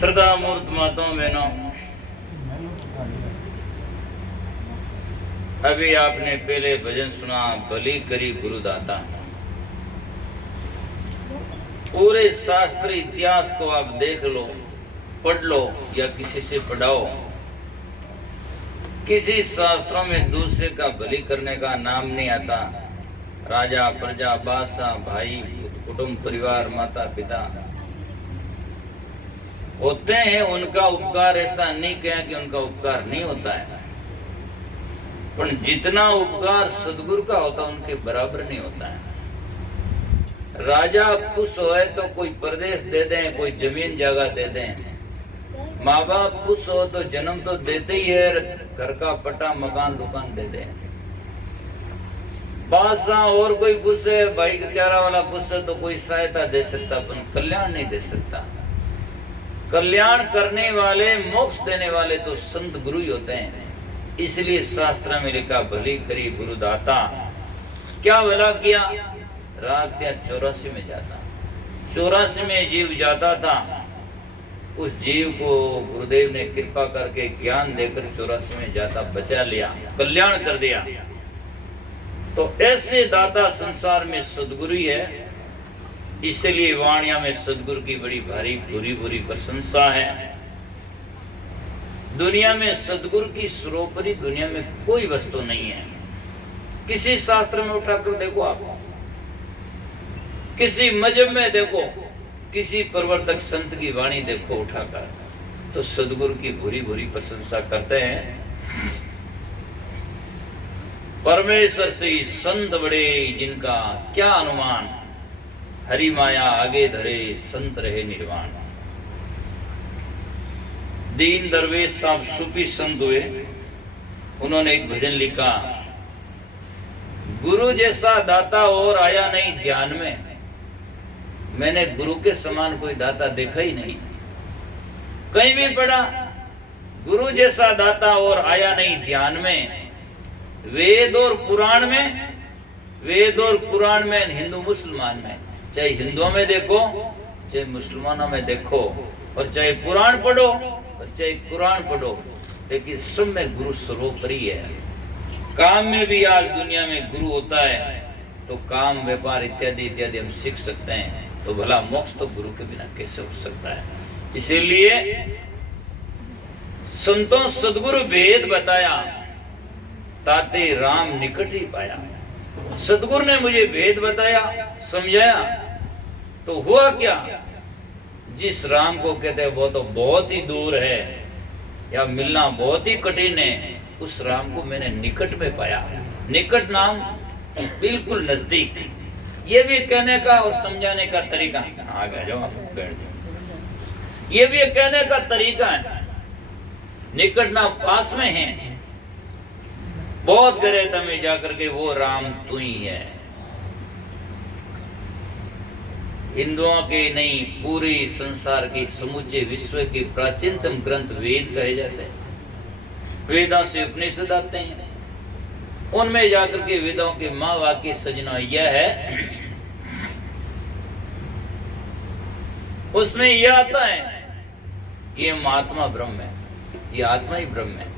श्रद्धा मूर्त माताओं बहनों, अभी आपने पहले भजन सुना, भली करी गुरुदाता। पूरे शास्त्र इतिहास को आप देख लो, पढ़ लो या किसी से पढ़ाओ, किसी शास्त्रों में दूसरे का भली करने का नाम नहीं आता। राजा, प्रजा, बादशाह, भाई, कुटुंब, परिवार, माता पिता होते हैं, उनका उपकार ऐसा नहीं कहा कि उनका उपकार नहीं होता है, पर जितना उपकार सदगुरु का होता उनके बराबर नहीं होता है। राजा खुश होए तो कोई प्रदेश दे दें, कोई जमीन जगह दे दें। माँ बाप खुश हो तो जन्म तो देते ही है, घर का पट्टा, मकान, दुकान दे दें। बादशाह और कोई खुश है, भाईचारा वाला खुश है तो कोई सहायता दे सकता, पर कल्याण नहीं दे सकता। कल्याण करने वाले, मोक्ष देने वाले तो संत गुरु ही होते हैं। इसलिए शास्त्र में लिखा, भली करी गुरुदाता। क्या भला किया? रात क्या 84 में जाता, 84 में जीव जाता था, उस जीव को गुरुदेव ने कृपा करके ज्ञान देकर 84 में जाता बचा लिया, कल्याण कर दिया। तो ऐसे दाता संसार में सदगुरु ही है। इसलिए वाणिया में सदगुरु की बड़ी भारी बुरी बुरी प्रशंसा है। दुनिया में सदगुरु की सर्वोपरि दुनिया में कोई वस्तु नहीं है। किसी शास्त्र में उठाकर देखो, आप किसी मजहब में देखो, किसी प्रवर्तक संत की वाणी देखो उठाकर, तो सदगुरु की बुरी बुरी प्रशंसा करते हैं। परमेश्वर से संत बड़े जिनका क्या अनुमान, हरि माया आगे धरे संत रहे निर्वाण। दीन दरवेश साहब सूफी संत हुए, उन्होंने एक भजन लिखा, गुरु जैसा दाता और आया नहीं ध्यान में। मैंने गुरु के समान कोई दाता देखा ही नहीं। कहीं भी पढ़ा, गुरु जैसा दाता और आया नहीं ध्यान में। वेद और पुराण में, वेद और पुराण में, हिंदू मुसलमान में, चाहे हिंदुओं में देखो, चाहे मुसलमानों में देखो, और चाहे पुराण पढ़ो और चाहे कुरान पढ़ो, लेकिन सब में गुरु सर्वोपरि है। काम में भी आज दुनिया में गुरु होता है, तो काम, व्यापार इत्यादि इत्यादि हम सीख सकते हैं, तो भला मोक्ष तो गुरु के बिना कैसे हो सकता है। इसीलिए संतों सदगुरु भेद बताया, ताते राम निकट ही पाया। सदगुरु ने मुझे भेद बताया, समझाया, तो हुआ क्या? जिस राम को कहते हैं वो तो बहुत ही दूर है या मिलना बहुत ही कठिन है, उस राम को मैंने निकट में पाया। निकट नाम बिल्कुल नजदीक। ये भी कहने का और समझाने का तरीका, आगे जाओ आप बैठ जाओ, ये भी कहने का तरीका है। निकट नाम पास में है, बहुत गहरे में जाकर के वो राम तू ही है। हिंदुओं के नहीं, पूरी संसार की समूचे विश्व के प्राचीनतम ग्रंथ वेद कहे जाते हैं। वेदों से उपनिषद आते हैं, उनमें जाकर के वेदों के माँ वाक्य सजना यह है, उसमें यह आता है, ये महात्मा ब्रह्म है, ये आत्मा ही ब्रह्म है।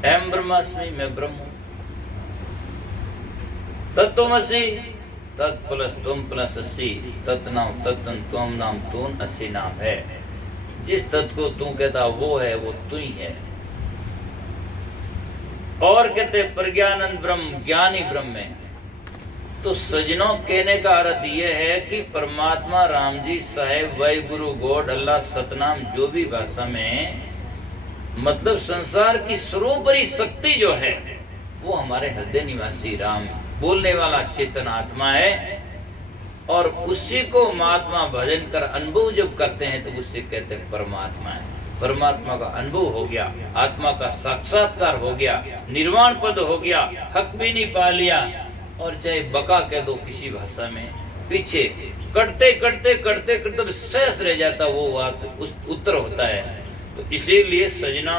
अहम ब्रह्मास्मि, मैं ब्रह्म हूं। तत्त्वमसि, तत् प्लस तुम प्लस असि, तत् नाम तत्तन तुम नाम तून असि नाम है। जिस तत्व को तू कहता वो है, वो तू ही है। और कहते प्रज्ञानंद ब्रह्म, ज्ञानी ब्रह्म है। तो सजनों, कहने का अर्थ यह है कि परमात्मा राम जी साहेब, वाहि गुरु गॉड, अल्लाह, सतनाम, जो भी भाषा में, मतलब संसार की सर्वोपरि शक्ति जो है वो हमारे हृदय निवासी राम, बोलने वाला चेतन आत्मा है। और उसी को महात्मा भजन कर अनुभव जब करते हैं तो उससे कहते हैं परमात्मा है। परमात्मा का अनुभव हो गया, आत्मा का साक्षात्कार हो गया, निर्वाण पद हो गया, हक भी नहीं पा लिया। और चाहे बका कह दो किसी भाषा में, पीछे कटते कटते करते करते शेष रह जाता, वो बात उस उत्तर होता है। तो इसीलिए सजना,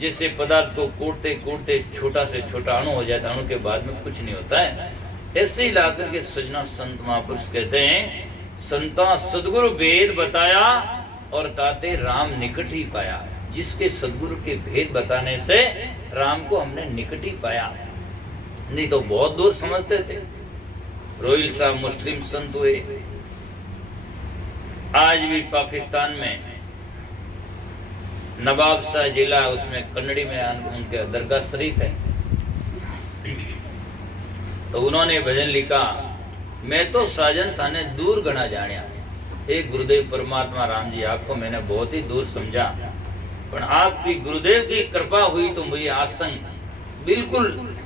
जैसे पदार्थ को कूटते कूटते छोटा से छोटा अणु हो जाता है, अणु के बाद में कुछ नहीं होता है, ऐसे ही ला करके सजना संत महापुरुष कहते हैं संता सदगुरु भेद बताया और ताते राम निकट ही पाया। जिसके सदगुरु के भेद बताने से राम को हमने निकट ही पाया, नहीं तो बहुत दूर समझते थे। रोहिल साहब मुस्लिम संत हुए, आज भी पाकिस्तान में नवाब शाह जिला, उसमें कन्नड़ी में उनके दरगाह शरीफ है। तो उन्होंने भजन लिखा, मैं तो साजन थाने दूर गना जानिया। एक गुरुदेव परमात्मा राम जी, आपको मैंने बहुत ही दूर समझा, पर आपकी गुरुदेव की कृपा हुई तो मुझे आसंग, बिल्कुल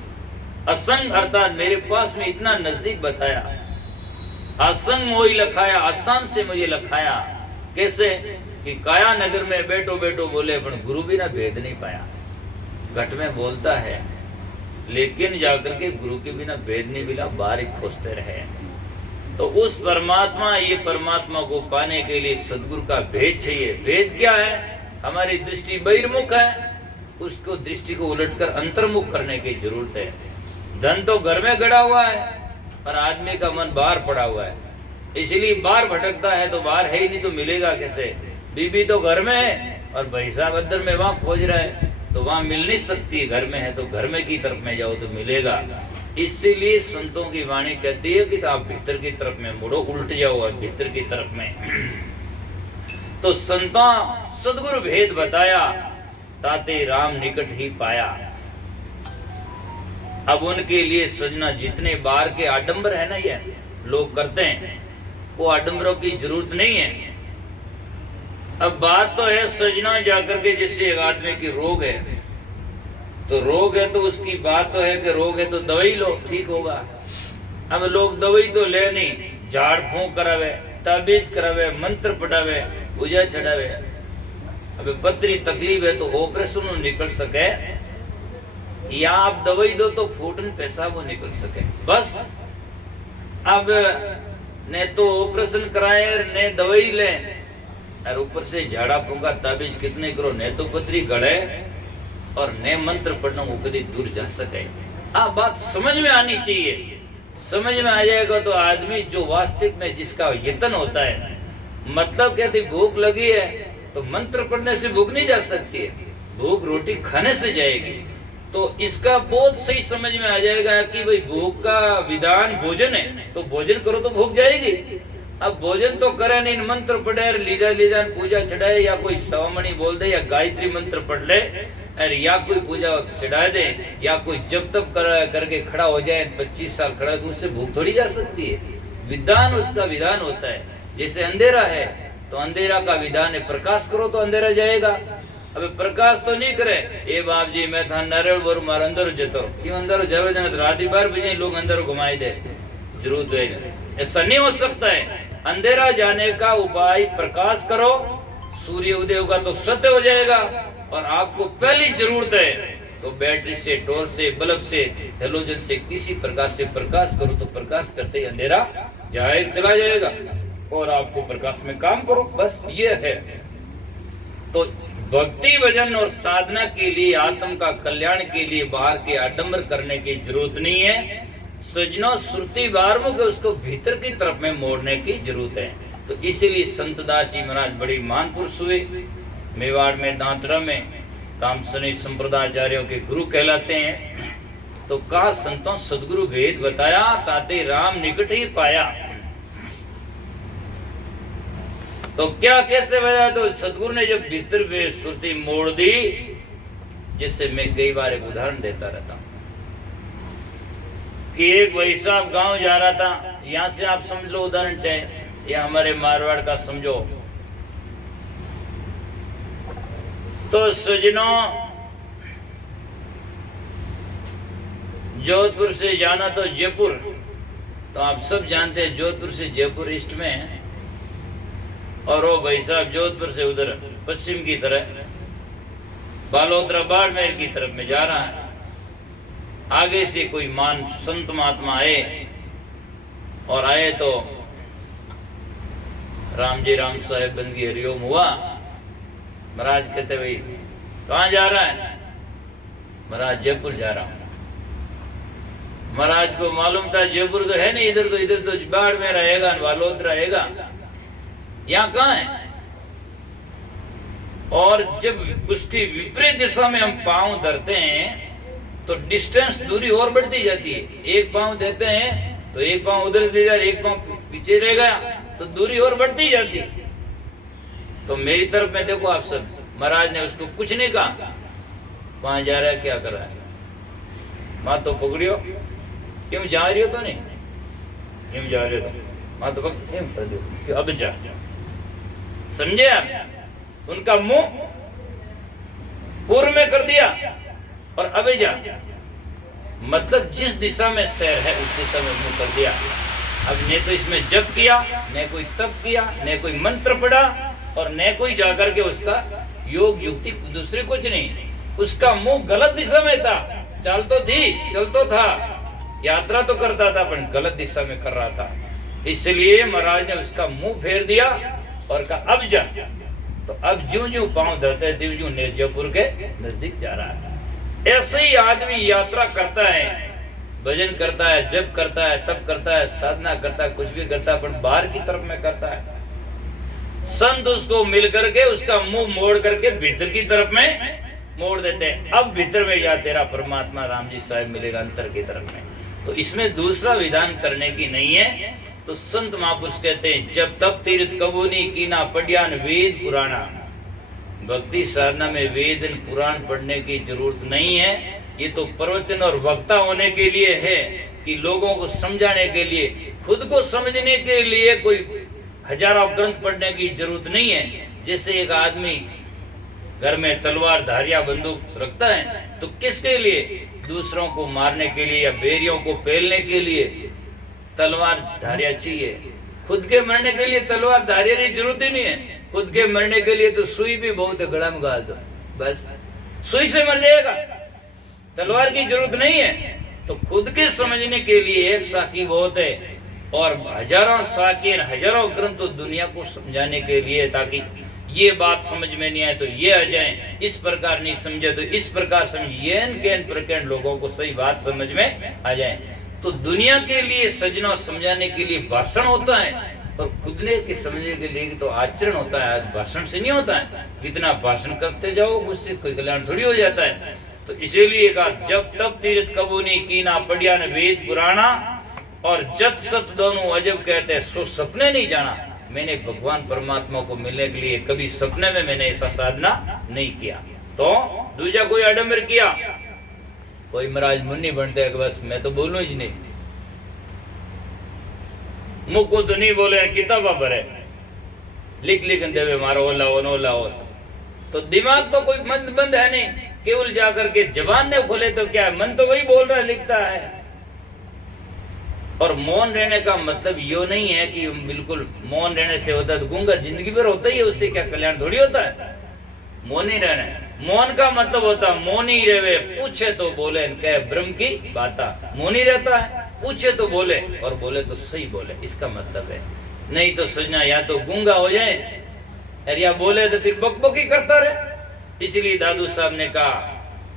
असंग अर्थात मेरे पास में इतना नजदीक बताया। असंग मोही लखाया, आसान से मुझे लखाया। कैसे कि काया नगर में बैठो बैठो बोले, पर गुरु भी ना भेद नहीं पाया। घट में बोलता है लेकिन जाकर के गुरु के बिना भेद नहीं मिला, बाहर ही खोजते रहे। तो उस परमात्मा, ये परमात्मा को पाने के लिए सदगुरु का भेद चाहिए। भेद क्या है? हमारी दृष्टि बहिर्मुख है, उसको दृष्टि को उलटकर अंतर्मुख करने की जरूरत है। धन तो घर में गड़ा हुआ है पर आदमी का मन बाहर पड़ा हुआ है, इसलिए बाहर भटकता है। तो बाहर है ही नहीं तो मिलेगा कैसे? बीबी तो घर में है और भाई साहब अंदर में वहां खोज रहा है, तो वहां मिल नहीं सकती। घर में है तो घर में की तरफ में जाओ तो मिलेगा। इसीलिए संतों की वाणी कहती है कि तो आप भीतर की तरफ में मुड़ो, उल्ट जाओ और भीतर की तरफ में। तो संतों सदगुरु भेद बताया, ताते राम निकट ही पाया। अब उनके लिए सजना जितने बाहर के आडंबर है ना, ये लोग करते हैं, वो आडंबरों की जरूरत नहीं है। अब बात तो है सजना जाकर के, जैसे एक आदमी की रोग है, तो रोग है तो उसकी बात तो है कि रोग है तो दवाई लो, ठीक होगा। अब लोग दवाई तो ले नहीं, झाड़ फूंक करावे, ताबीज करावे, मंत्र पढ़ावे, पूजा चढ़ावे। अब पतरी तकलीफ है तो ऑपरेशन निकल सके, या आप दवाई दो तो फूटन पैसा वो निकल सके, बस। अब ने तो ऑपरेशन कराए ने दवाई ले, और ऊपर से झाड़ा फूंका ताबीज कितने करो, ने तो पतरी गड़े और ने मंत्र पढ़ना वो कभी दूर जा सके। आप बात समझ में आनी चाहिए। समझ में आ जाएगा तो आदमी जो वास्तविक में जिसका यत्न होता है, मतलब कहती भूख लगी है तो मंत्र पढ़ने से भूख नहीं जा सकती है, भूख रोटी खाने से जाएगी। तो इसका बहुत सही समझ में आ जाएगा कि भाई भूख का विधान भोजन है, तो भोजन करो तो भूख जाएगी। अब भोजन तो करे नहीं, मंत्र पढ़े, लीजा पूजा चढ़ाए, या कोई सवामणि बोल दे, या गायत्री मंत्र पढ़ ले, अरे या कोई पूजा चढ़ा दे, या कोई जब तब करके खड़ा हो जाए, 25 साल खड़ा, तो उससे भूख थोड़ी जा सकती है। विधान उसका विधान होता है। जैसे अंधेरा है तो अंधेरा का विधान है, प्रकाश करो तो अंधेरा जाएगा। अब प्रकाश तो नहीं करे, ए बाप जी मैं था नारियल बोर मार अंदर जतो, क्यों अंदर जावे जाने तो रात 12 बजे लोग अंदर घुमाई दे, जरूरत है ऐसा नहीं हो सकता है। अंधेरा जाने का उपाय प्रकाश करो, सूर्य उदय होगा तो सत्य हो जाएगा। और आपको पहली जरूरत है तो बैटरी से, टॉर्च से, बल्ब से, हेलोजन से, किसी प्रकार से प्रकाश करो, तो प्रकाश करते ही अंधेरा जाहिर चला जाएगा और आपको प्रकाश में काम करो, बस ये है। तो भक्ति भजन और साधना के लिए, आत्म का कल्याण के लिए बाहर के आडंबर करने की जरूरत नहीं है। सजनो श्रुति बारमुख, उसको भीतर की तरफ में मोड़ने की जरूरत है। तो इसीलिए संतदास जी महाराज बड़ी महान पुरुष हुए। मेवाड़ में, दांतरा में रामसनी संप्रदायाचार्यों के गुरु कहलाते हैं। तो कहा संतों सदगुरु भेद बताया, ताते राम निकट ही पाया। तो क्या कैसे बताया? तो सदगुरु ने जब भीतर में श्रुति मोड़ दी, जिससे मैं कई बार एक उदाहरण देता रहता हूं कि एक भाई साहब गांव जा रहा था, यहां से आप समझ लो उदाहरण चाहे, या हमारे मारवाड़ का समझो। तो सजनों जोधपुर से जाना तो जयपुर, तो आप सब जानते हैं जोधपुर से जयपुर ईस्ट में है, और वो भाई साहब जोधपुर से उधर पश्चिम की तरह बालोतरा बाड़मेर की तरफ में जा रहा है। आगे से कोई मान संत महात्मा आए, और आए तो राम जी राम साहेब बंदगी हरिओम हुआ। महाराज कहते भाई कहाँ जा रहा है? महाराज जयपुर जा रहा हूं। महाराज को मालूम था जयपुर तो है नहीं, इधर तो बाढ़ में रहेगा, वालोद रहेगा, यहाँ कहाँ है। और जब उसकी विपरीत दिशा में हम पांव धरते हैं तो डिस्टेंस, दूरी और बढ़ती जाती है। एक पांव देते हैं तो एक पांव उधर दे जाए, एक पांव पीछे रह गया तो दूरी और बढ़ती जाती है। तो मेरी तरफ में देखो आप सब, महाराज ने उसको कुछ नहीं कहा, कहाँ जा रहा है, क्या कर रहा है, माँ तो पकड़ियो, क्यों जा रही हो, तो नहीं क्यों जा रहे हो, तो माँ तो पकड़, अब जा, समझे आप। उनका मुंह पूर्व में कर दिया और अब जा, मतलब जिस दिशा में सैर है उस दिशा में मुंह कर दिया। अब ने तो इसमें जप किया, न कोई तप किया, न कोई मंत्र पढ़ा, और न कोई जाकर के उसका योग युक्ति, दूसरी कुछ नहीं। उसका मुंह गलत दिशा में था, चाल तो थी, चल तो था, यात्रा तो करता था, पर गलत दिशा में कर रहा था। इसलिए महाराज ने उसका मुंह फेर दिया और कहा अब जा। तो अब ज्यों ज्यों पांव धरते त्यों ज्यों जयपुर के नजदीक जा रहा है। ऐसे ही आदमी यात्रा करता है, भजन करता है, जप करता है, तप करता है, साधना करता है, कुछ भी करता है, पर बाहर की तरफ में करता है। संत उसको मिल करके उसका मुंह मोड़ करके भीतर की तरफ में मोड़ देते हैं। अब भीतर में या तेरा परमात्मा राम जी साहब मिलेगा, अंतर की तरफ में। तो इसमें दूसरा विधान करने की नहीं है। तो संत महापुरुष कहते हैं जब तब तीर्थ कबूनी कीना पढ़ियान वेद पुराना। भक्ति साधना में वेद पुराण पढ़ने की जरूरत नहीं है। ये तो प्रवचन और वक्ता होने के लिए है, कि लोगों को समझाने के लिए, खुद को समझने के लिए कोई हजारों ग्रंथ पढ़ने की जरूरत नहीं है। जैसे एक आदमी घर में तलवार धारिया बंदूक रखता है तो किसके लिए, दूसरों को मारने के लिए या बैरियों को पेलने के लिए तलवार धारिया चाहिए। खुद के मरने के लिए तलवार धारिया की जरूरत ही नहीं है। खुद के मरने के लिए तो सुई भी बहुत है, गला में गाल दो, बस सुई से मर जाएगा, तलवार की जरूरत नहीं है। तो खुद के समझने के लिए एक साखी बहुत है, और हजारों साखी, हजारों ग्रंथ तो दुनिया को समझाने के लिए, ताकि ये बात समझ में नहीं आए तो ये आ जाए, इस प्रकार नहीं समझे तो इस प्रकार समझिए, लोगों को सही बात समझ में आ जाए। तो दुनिया के लिए सजना समझाने के लिए भाषण होता है, और खुद ने के समझने के लिए तो आचरण होता है। आज भाषण से नहीं होता है, कितना भाषण करते जाओ उससे कोई कल्याण थोड़ी हो जाता है। तो इसीलिए कहा जब तब तीर्थ कबूनी कीना पढ़िया ने वेद पुराना, और जत सत दोनों अजब कहते सो सपने नहीं जाना। मैंने भगवान परमात्मा को मिलने के लिए कभी सपने में मैंने ऐसा साधना नहीं किया। तो दूसरा कोई आडंबर किया, कोई महाराज मुन्नी बनते है कि बस मैं तो बोलूं ही नहीं, मुख को तो नहीं बोले, किताबा भरे लिख देवे मारो ओला ओला हो। तो दिमाग तो कोई बंद है नहीं, केवल जाकर के जबान ने खोले तो क्या है, मन तो वही बोल रहा लिखता है। और मौन रहने का मतलब यो नहीं है कि बिल्कुल मौन रहने से होता है तो गूंगा जिंदगी भर होता ही है, उससे क्या कल्याण थोड़ी होता है। मौन ही रहना, मौन का मतलब होता है मौन ही रहे, पूछे तो बोले, कहे ब्रह्म की बाता। मौन ही रहता है, पूछे तो बोले, और बोले तो सही बोले, इसका मतलब है। नहीं तो सजना या तो गूंगा हो जाए और या बोले तो फिर बकबक ही करता रहे। इसलिए दादू साहब ने कहा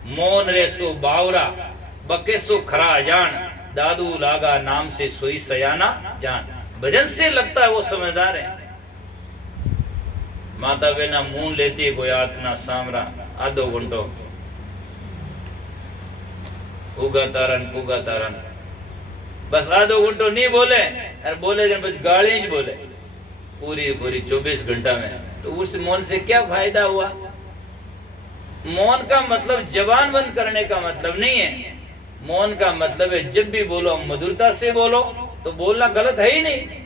मौन रे सो बावरा, बके सो खरा जान, दादू लागा नाम से सोई सयाना जान। भजन से लगता है वो समझदार है। माता बेना मुंह लेती है कोई हाथ ना सामरा, आधो घंटो उगा तारन पुगा तारन, बस आधो घंटो नहीं बोले, और बोले बस गाली ही बोले पूरी 24 घंटा में। तो उस मौन से क्या फायदा हुआ। मौन का मतलब जबान बंद करने का मतलब नहीं है। मौन का मतलब है जब भी बोलो मधुरता से बोलो, तो बोलना गलत है ही नहीं।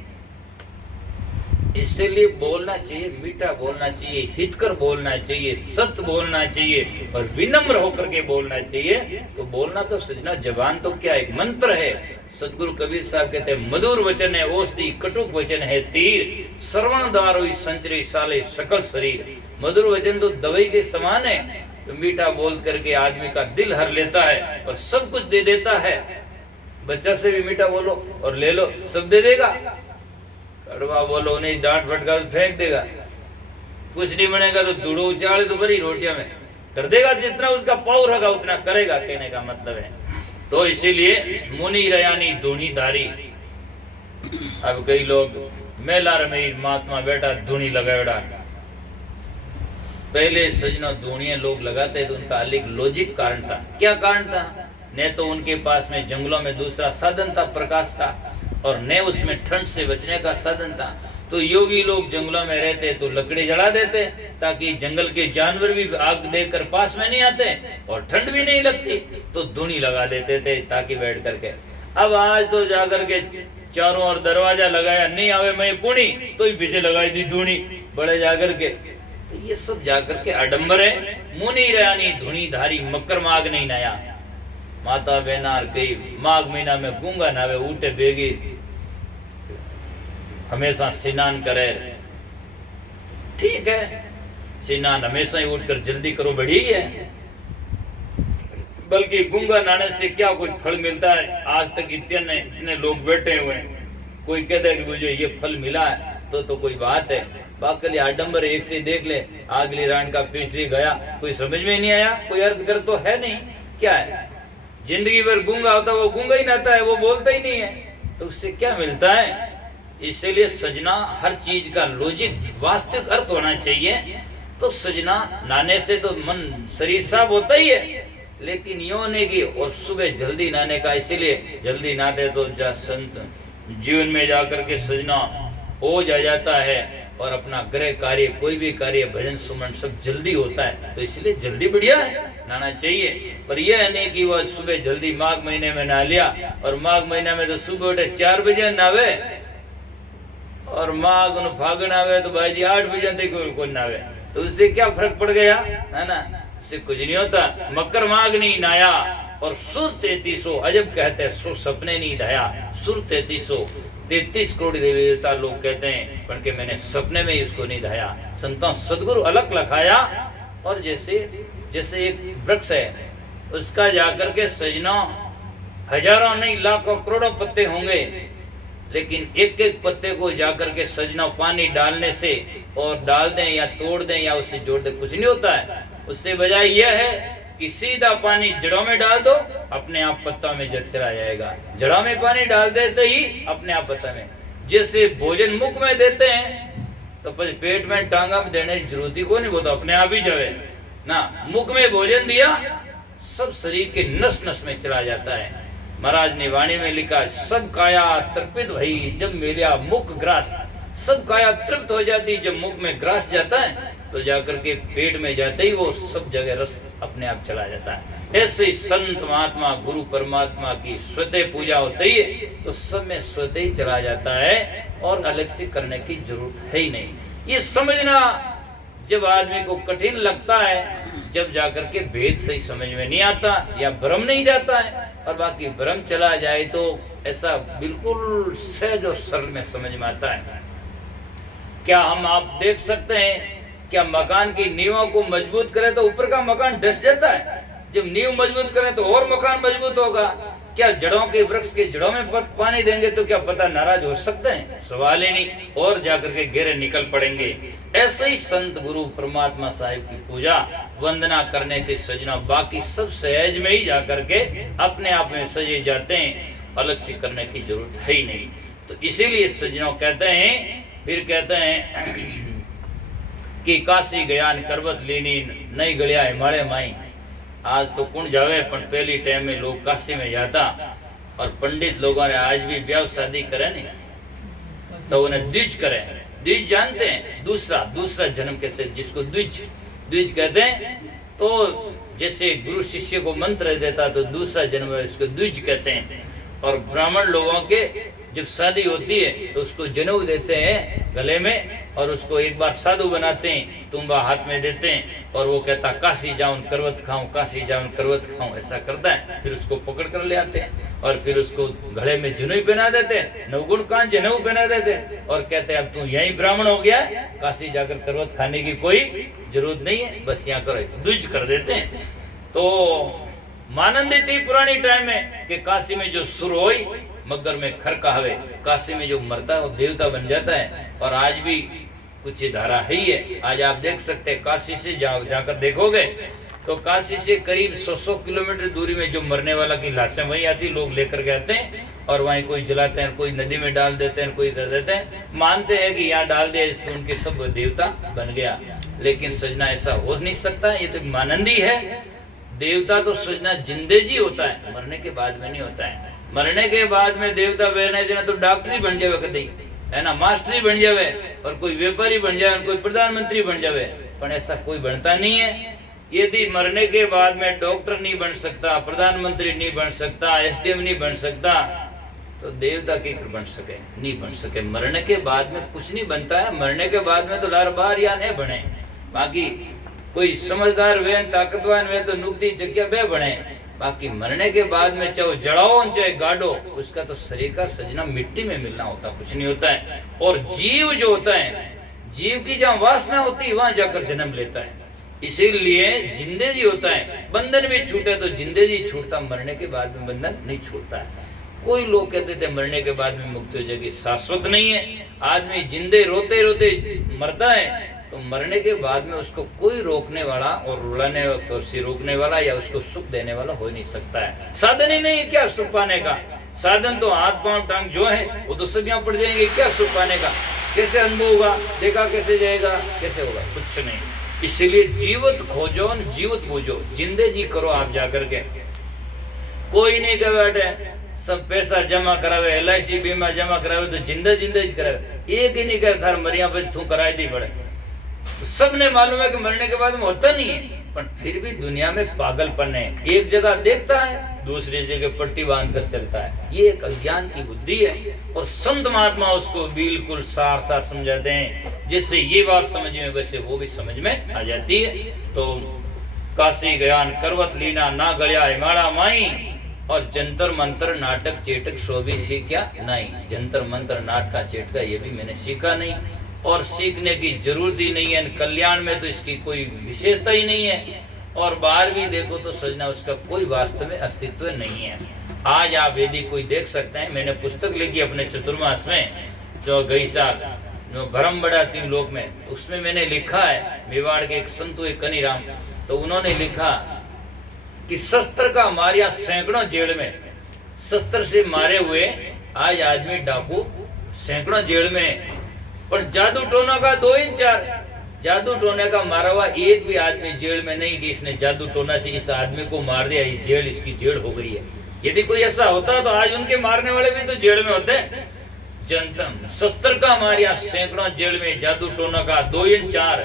इसलिए बोलना चाहिए, मीठा बोलना चाहिए, हितकर बोलना चाहिए, सत्य बोलना चाहिए, और विनम्र होकर के बोलना चाहिए। तो बोलना तो सजना, जबान तो क्या एक मंत्र है। सतगुरु कबीर साहब कहते हैं मधुर वचन है औषधि, कटुक वचन है तीर, श्रवण द्वार हुई संचरी साले सकल शरीर। मधुर वचन तो दवाई के समान है, तो मीठा बोल करके आदमी का दिल हर लेता है और सब कुछ दे देता है। बच्चा से भी मीठा बोलो और ले लो, सब दे देगा। कड़वा बोलो नहीं, डांट फटका फेंक देगा। कुछ नहीं बनेगा तो धूड़ो उचाले तो भरी रोटियां में कर देगा। जिस तरह उसका पावर होगा उतना करेगा, कहने का मतलब है। तो इसीलिए मुनि रयानी धुनी धारी। अब कई लोग मेला रमेर महात्मा बेटा धुनी लगाएड़ा। पहले सजनों धुनिया लोग लगाते तो उनका अलग लॉजिक कारण था। क्या कारण था? न तो उनके पास में जंगलों में दूसरा साधन था प्रकाश का, और न उसमें ठंड से बचने का साधन था। तो योगी लोग जंगलों में रहते तो लकड़ी जला देते ताकि जंगल के जानवर भी आग देखकर पास में नहीं आते और ठंड भी नहीं लगती, तो धुनी लगा देते थे ताकि बैठ करके। अब आज तो जाकर के चारों ओर दरवाजा लगाया, नहीं आवे मैं पुणी तो ही पीछे लगाई दी धुनी बड़े जाकर के। तो ये सब जाकर के आडंबर है। मुनि रयानी धुनी धारी मकर माघ नहीं नया। माता बेनार कई माघ महीना में गूंगा नावे उठे बेगी, हमेशा स्नान करे। ठीक है, स्नान हमेशा ही उठकर जल्दी करो, बढ़िया है। बल्कि गूंगा नहाने से क्या कोई फल मिलता है? आज तक इतने लोग बैठे हुए हैं, कोई कहता है कि मुझे ये फल मिला है तो कोई बात है। बाकी आडंबर एक से देख ले, आगली रान का पिछली गया, कोई समझ में नहीं आया, कोई अर्थ कर तो है नहीं। क्या है? जिंदगी भर गूंगा होता वो गूंगा ही नहाता है, वो बोलता ही नहीं है, तो उससे क्या मिलता है? इसलिए सजना हर चीज का लॉजिक वास्तविक अर्थ होना चाहिए। तो सजना नहाने से तो मन शरीर साफ होता ही है, लेकिन यो नहीं की और सुबह जल्दी नहाने का। इसीलिए जल्दी नहाते तो संत जीवन में जाकर के सजना हो जाता है और अपना गृह कार्य कोई भी कार्य भजन सुमन सब जल्दी होता है। तो इसलिए जल्दी बढ़िया है, नहाना चाहिए। पर यह नहीं कि वह सुबह जल्दी माघ महीने में नहा लिया और माघ महीने में तो सुबह उठे 4 बजे नहावे और माघ फागुन आवे तो भाई जी 8 बजे तक कोई नहावे, तो उससे क्या फर्क पड़ गया? है ना, इससे कुछ नहीं होता। मकर माघ नहीं नहाया और सुर 3300 अजब कहते हैं, सुर सपने नहीं धाया। सुर 33 करोड़ देवी देवता लोग कहते हैं, पर के मैंने सपने में ही उसको नहीं धाया। संतों सदगुरु अलग लखाया। और जैसे एक वृक्ष है, उसका जाकर के सजना हजारों नहीं लाखों करोड़ों पत्ते होंगे, लेकिन एक एक पत्ते को जाकर के सजना पानी डालने से और डाल दें या तोड़ दें या उससे जोड़ दें, कुछ नहीं होता है। उससे बजाय यह है कि सीधा पानी जड़ों में डाल दो, अपने आप पत्ता में चला जाएगा। जड़ों में पानी डाल देते ही अपने आप पत्ता में। जैसे भोजन मुख में देते हैं तो पेट में टांगा में देने की जरूरत ही को नहीं, वो तो अपने आप ही जावे ना। मुख में भोजन दिया, सब शरीर के नस नस में चला जाता है। महाराज ने वाणी में लिखा, सब काया तृप्त भई जब मिला मुख ग्रास। सब काया तृप्त हो जाती जब मुख में ग्रास जाता है, तो जाकर के पेट में जाते ही वो सब जगह रस अपने आप चला जाता है। ऐसे ही संत महात्मा गुरु परमात्मा की स्वतः पूजा होती है तो सब में स्वतः ही चला जाता है और अलग से करने की जरूरत है ही नहीं। ये समझना जब आदमी को कठिन लगता है, जब जाकर के भेद सही समझ में नहीं आता या भ्रम नहीं जाता है, और बाकी भ्रम चला जाए तो ऐसा बिल्कुल सहज और सरल में समझ में आता है। क्या हम आप देख सकते हैं, क्या मकान की नींवों को मजबूत करें तो ऊपर का मकान ढस जाता है? जब नींव मजबूत करें तो और मकान मजबूत होगा। क्या जड़ों के वृक्ष के जड़ों में पानी देंगे तो क्या पता नाराज हो सकते हैं? सवाल ही नहीं, और जाकर के गहरे निकल पड़ेंगे। ऐसे ही संत गुरु परमात्मा साहिब की पूजा वंदना करने से सजना बाकी सब सहज में ही जाकर के अपने आप में सजे जाते हैं, अलग से करने की जरूरत है ही नहीं। तो इसीलिए सजनों कहते हैं, फिर कहते हैं कि काशी गयान करवत लेनी नहीं गलिया हिमालय माई। आज तो कौन जावे, पर पहली टाइम में लोग काशी में जाता। और पंडित लोगों ने आज भी ब्याह शादी करे नहीं तो उन्हें द्विज करे। द्विज जानते हैं, दूसरा जन्म कैसे, जिसको द्विज कहते हैं। तो जैसे गुरु शिष्य को मंत्र देता तो दूसरा जन्म है, इसको द्विज कहते हैं। और ब्राह्मण लोगों के जब शादी होती है तो उसको जनेऊ देते हैं गले में, और उसको एक बार साधु बनाते हैं, तुम्बा हाथ में देते हैं, और वो कहता काशी जाऊं करवत खाऊं, काशी जाऊं करवत खाऊं, ऐसा करता है। फिर उसको पकड़ कर ले आते हैं और फिर उसको गले में जनेऊ पहना देते हैं, नवगुण कान जनेऊ पहना देते हैं, और कहते हैं अब तू यहीं ब्राह्मण हो गया, काशी जाकर करवत खाने की कोई जरूरत नहीं है, बस यहाँ करो, द्विज कर देते हैं। तो मानंदी थी पुरानी टाइम में कि काशी में जो सुर होई मगर में खर कहावे, काशी में जो मरता है वो देवता बन जाता है। और आज भी कुछ धारा है ही है। आज आप देख सकते हैं, काशी से जाकर देखोगे तो काशी से करीब 100 किलोमीटर दूरी में जो मरने वाला की लाशें वहीं आती, लोग लेकर के आते हैं और वहीं कोई जलाते हैं, कोई नदी में डाल देते हैं, कोई कर देते हैं, मानते हैं कि यहाँ डाल दिया इसको उनके सब देवता बन गया। लेकिन सजना ऐसा हो नहीं सकता, ये तो मानंदी है। देवता तो सजना जिंदे जी होता है, मरने के बाद में नहीं होता है। मरने के बाद में देवता बनने जाए तो डॉक्टरी बन जावे कदी, है ना, मास्टरी बन जावे, और कोई व्यापारी बन जावे, कोई प्रधानमंत्री बन जावे, पर ऐसा कोई बनता नहीं है। यदि मरने के बाद में डॉक्टर नहीं बन सकता, प्रधानमंत्री नहीं बन सकता, एसडीएम नहीं बन सकता, तो देवता की बन सके, नहीं बन सके। मरने के बाद में कुछ नहीं बनता है। मरने के बाद में तो लार बार या नहीं बने, बाकी कोई समझदार वे ताकतवान वे तो नुकती जगह बे बने, बाकी मरने के बाद में चाहे जड़ाओ चाहे गाड़ो, उसका तो शरीर का सजना मिट्टी में मिलना होता, कुछ नहीं होता है। और जीव जो होता है, जीव की जहाँ वासना होती है वहां जाकर जन्म लेता है। इसीलिए जिंदे जी होता है, बंधन भी छूटे तो जिंदे जी छूटता, मरने के बाद में बंधन नहीं छूटता है। कोई लोग कहते थे मरने के बाद में मुक्ति हो जाएगी, शाश्वत नहीं है। आदमी जिंदे रोते रोते मरता है, तो मरने के बाद में उसको कोई रोकने वाला और रुलाने से रोकने वाला या उसको सुख देने वाला हो नहीं सकता है। साधन ही नहीं, क्या सुख पाने का साधन? तो हाथ पांव टांग जो है वो तो सब यहाँ पड़ जाएंगे, क्या सुख पाने का? कैसे अनुभव होगा? देखा कैसे जाएगा? कैसे होगा? कुछ नहीं। इसलिए जीवत खोजो, जीवत बूझो, जिंदे जी करो आप जाकर के। कोई नहीं कह बैठे सब पैसा जमा करावे, LIC बीमा जमा करावे तो जिंदा जिंदा ही करावे, एक ही नहीं कह थार मरिया बस तू कराई दी पड़े। तो सबने मालूम है कि मरने के बाद में होता नहीं है, पर फिर भी दुनिया में पागलपन है। एक जगह देखता है, दूसरी जगह पट्टी बांध कर चलता है। ये एक अज्ञान की बुद्धि है, और संत महात्मा उसको बिल्कुल सार सार समझाते हैं। जिससे ये बात समझ में वैसे वो भी समझ में आ जाती है। तो काशी गयान करवत लीना ना गलिया हिमाड़ा माई, और जंतर मंत्र नाटक चेटक सो भी सीखा नहीं। जंतर मंत्र नाटक चेटका ये भी मैंने सीखा नहीं, और सीखने की जरूरत ही नहीं है। कल्याण में तो इसकी कोई विशेषता ही नहीं है, और बाहर भी देखो तो सजना उसका कोई वास्तव में अस्तित्व नहीं है। आज आप यदि कोई देख सकते हैं, मैंने पुस्तक लिखी अपने चतुर्मास में, जो गई साल जो भरम बड़ा 3 लोक में, उसमें मैंने लिखा है, मेवाड़ के एक संत हुए कनीराम, तो उन्होंने लिखा कि शस्त्र का मारिया सैकड़ों जेल में, शस्त्र से मारे हुए आज आदमी डाकू सैकड़ों जेल में, पर जादू टोना का 2 इंच 4 जादू टोने का मारा हुआ एक भी आदमी जेल में नहीं कि इसने जादू टोना से इस आदमी को मार दिया, ये जेल इसकी जेल हो गई है। यदि कोई ऐसा होता तो आज उनके मारने वाले भी तो जेल में होते। जनतम शस्त्र का मारिया सैकड़ों जेल में, जादू टोना का 2 इंच 4।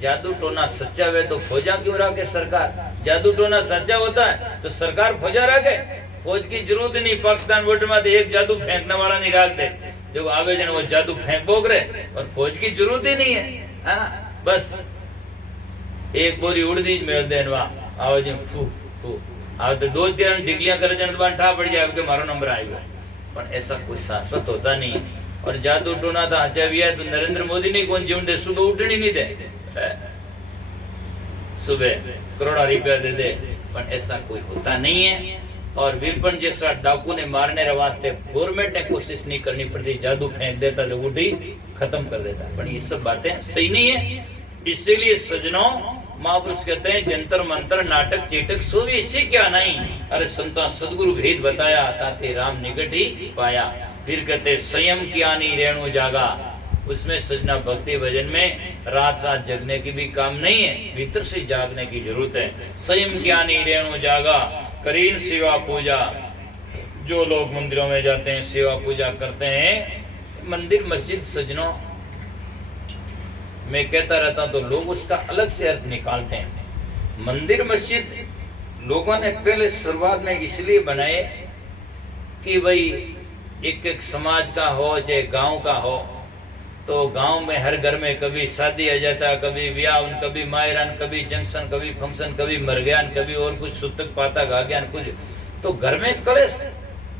जादू टोना सच्चा वे तो फौजा क्यों रखे सरकार? जादू टोना सच्चा होता है तो सरकार फौजा रखे, फौज की जरूरत नहीं। पाकिस्तान बॉर्डर में एक जादू फेंकने वाला नहीं रख दे, जो आवे जन वो जादू फेंक बोग रहे, और फौज की जरूरत ही नहीं है ना। बस एक बोरी उड़दी मेल देनवा आओ जी फू फू आओ तो 2-3 डिगलियां करे जन तो ठा पड़ जाए आपके मारो नंबर आएगा, पर ऐसा कोई शाश्वत होता नहीं। और जादू टोना तो आचा भी है तो नरेंद्र मोदी नहीं कौन जीवन दे, सुबह उठनी नहीं दे, सुबह करोड़ा रुपया दे दे, पर ऐसा कोई होता नहीं है। और वीरपन जैसा डाकू ने मारने वास्ते गवर्नमेंट ने कोशिश नहीं करनी पड़ती, जादू फेंक देता तो उठी खत्म कर देता, पर ये सब बातें सही नहीं है। इसीलिए सजनों महापुरुष कहते हैं जंतर मंत्र नाटक चेटक सो भी इससे क्या नहीं। अरे संता सदगुरु भेद बताया, ताते राम निकट ही पाया। फिर कहते संयम कियानी रेणु जागा, उसमें सजना भक्ति भजन में रात रात जगने की भी काम नहीं है, भीतर से जागने की जरूरत है। संयम कियानी रेणु जागा, करीन सेवा पूजा। जो लोग मंदिरों में जाते हैं सेवा पूजा करते हैं, मंदिर मस्जिद सजनों मैं कहता रहता हूं तो लोग उसका अलग से अर्थ निकालते हैं। मंदिर मस्जिद लोगों ने पहले शुरुआत में इसलिए बनाए कि भाई एक एक समाज का हो चाहे गांव का हो, तो गांव में हर घर में कभी शादी आ जाता, कभी ब्याह, कभी मायरान, कभी जंक्शन, कभी फंक्शन, कभी मर गया, कभी और कुछ सुतक पाता गा गया कुछ, तो घर में कलेश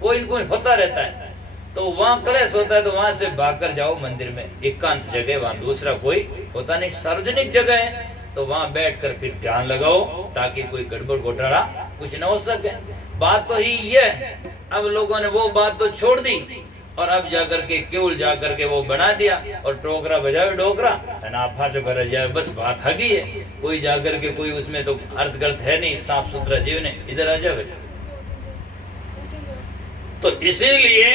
कोई न कोई होता रहता है। तो वहाँ कलेश होता है तो वहां से भागकर जाओ मंदिर में, एकांत जगह, वहां दूसरा कोई होता नहीं, सार्वजनिक जगह है, तो वहां बैठकर फिर ध्यान लगाओ ताकि कोई गड़बड़ घोटाला कुछ न हो सके। बात तो ही ये, अब लोगों ने वो बात तो छोड़ दी, और अब जाकर के केवल जाकर के वो बना दिया और टोकरा बजावे डोकरा नाफा से भर जाए, बस बात हगी है। कोई जाकर के कोई उसमें तो अर्थ गर्थ है नहीं, साफ सुथरा जीवन है। इधर आ जावे। तो इसीलिए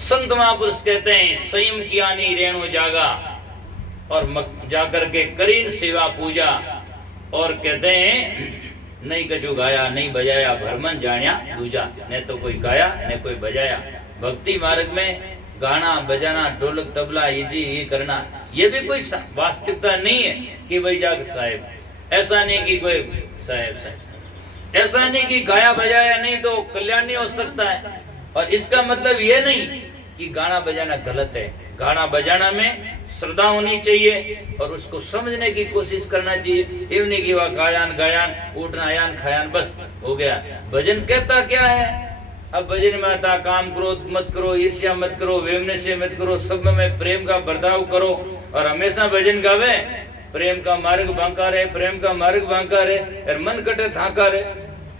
संत महापुरुष कहते हैं संयम किया नहीं रेणु जागा, और जाकर के करीन सेवा पूजा, और कहते हैं नहीं कछु गाया नहीं बजाया भरमन जानिया दूजा, न तो कोई गाया न कोई बजाया। भक्ति मार्ग में गाना बजाना ढोलक तबला ये करना ये भी कोई वास्तविकता नहीं है कि भाई जाग साहेब, ऐसा नहीं कि कोई साहेब ऐसा नहीं कि गाया बजाया नहीं तो कल्याण नहीं हो सकता है। और इसका मतलब ये नहीं कि गाना बजाना गलत है। गाना बजाना में श्रद्धा होनी चाहिए और उसको समझने की कोशिश करना चाहिए। ये नहीं कि वह गायन गायन उठना आयान खायान बस हो गया। भजन कहता क्या है? अब भजन में आता काम क्रोध मत करो, ईर्ष्या मत करो, वेमने से मत करो, सब में प्रेम का बर्ताव करो। और हमेशा भजन गावे प्रेम का मार्ग बांका रहे, प्रेम का मार्ग बांका रहे, और मन कटे थाका रहे।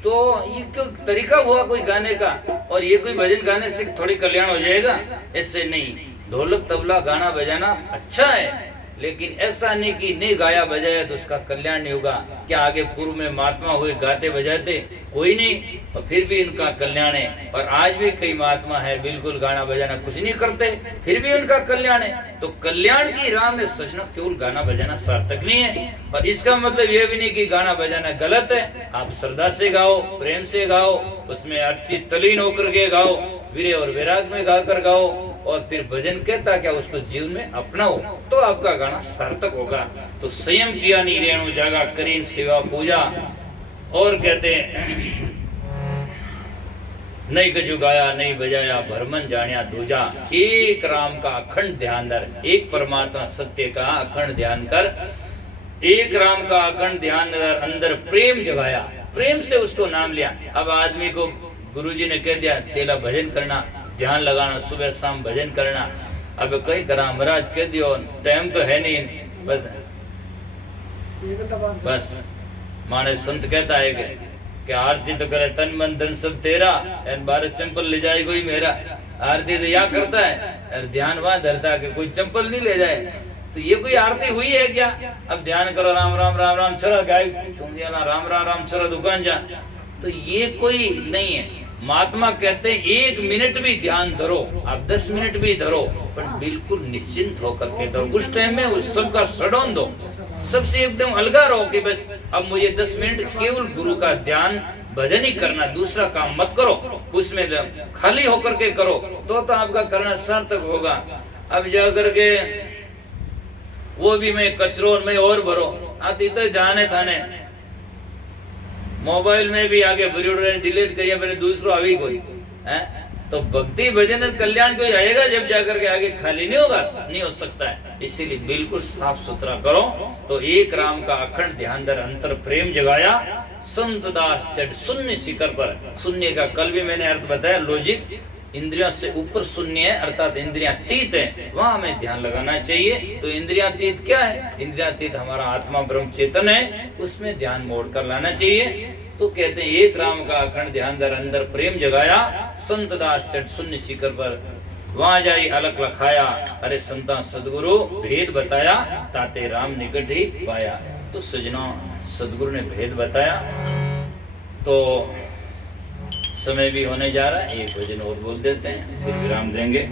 तो ये क्यों तरीका हुआ कोई गाने का? और ये कोई भजन गाने से थोड़ी कल्याण हो जाएगा? ऐसे नहीं। ढोलक तबला गाना बजाना अच्छा है, लेकिन ऐसा नहीं कि नहीं गाया बजाया तो उसका कल्याण नहीं होगा। क्या आगे पूर्व में महात्मा हुए गाते बजाते? कोई नहीं, और फिर भी इनका कल्याण है। और आज भी कई महात्मा है बिल्कुल गाना बजाना कुछ नहीं करते, फिर भी उनका कल्याण है। तो कल्याण की राह में सजना केवल गाना बजाना सार्थक नहीं है। और इसका मतलब यह भी नहीं कि गाना बजाना गलत है। आप श्रद्धा से गाओ, प्रेम से गाओ, उसमें अच्छी तलीन होकर के गाओ, वीर्य और वैराग में गाकर गाओ, और फिर भजन कहता क्या उसको जीवन में अपनाओ, तो आपका गाना सार्थक होगा। तो संयम किया नहीं रेणु जागा करीन सेवा पूजा। और कहते नहीं कछु गाया नहीं बजाया भरमन जानिया दूजा। एक राम का अखंड ध्यान कर, एक परमात्मा सत्य का अखंड ध्यान कर, एक राम का अखंड ध्यान अंदर प्रेम जगाया, प्रेम से उसको नाम लिया। अब आदमी को गुरुजी ने कह दिया चेला भजन करना, ध्यान लगाना, सुबह शाम भजन करना। अब कई करा महाराज कह दियो टाइम तो है नहीं, बस माने संत कहता है कि आरती तो करे तन मन धन सब तेरा, 12 चंपल ले जाए कोई मेरा। आरती तो या करता है और ध्यान वहां धरता कि कोई चंपल नहीं ले जाए। तो ये कोई आरती हुई है क्या? अब ध्यान करो राम राम राम राम छोरा गाय छूम दिया ना, राम राम राम छोरा दुकान जा, तो ये कोई नहीं है। महात्मा कहते हैं 1 मिनट भी ध्यान धरो, आप 10 मिनट भी धरो, पर बिल्कुल निश्चिंत होकर के धरो। उस टाइम में उस सबका सडौन दो, सबसे एकदम अलगा रहो कि बस अब मुझे 10 मिनट केवल गुरु का ध्यान भजन ही करना, दूसरा काम मत करो, उसमें खाली होकर के करो, तो आपका करना सार्थक होगा। अब जाकर के वो भी मैं कचरों में और भरो, आती तो ध्यान है थाने मोबाइल में भी आगे भरी रहे, डिलीट करिए मेरे दूसरों अभी कोई है। तो भक्ति भजन कल्याण कोई आएगा जब जाकर के आगे खाली नहीं होगा, नहीं हो सकता है। इसीलिए बिल्कुल साफ सुथरा करो। तो एक राम का अखंड ध्यान दर अंतर प्रेम जगाया, संत दास चढ़ शून्य शिखर पर। शून्य का कल भी मैंने अर्थ बताया, लॉजिक इंद्रियों से ऊपर शून्य है, अर्थात इंद्रियातीत है, वहां हमें ध्यान लगाना चाहिए। तो इंद्रियातीत क्या है? इंद्रियातीत हमारा आत्मा ब्रह्म चेतन है, उसमें ध्यान मोड़ कर लाना चाहिए। तो कहते हैं एक राम का अखंड ध्यान दर अंदर प्रेम जगाया, संत दास चढ़ शून्य शिखर पर। वहां जाई अलग लखाया, अरे संता सदगुरु भेद बताया, ताते राम निकट ही पाया। तो सजनों सदगुरु ने भेद बताया। तो समय भी होने जा रहा है, एक भजन और बोल देते हैं, फिर विराम देंगे।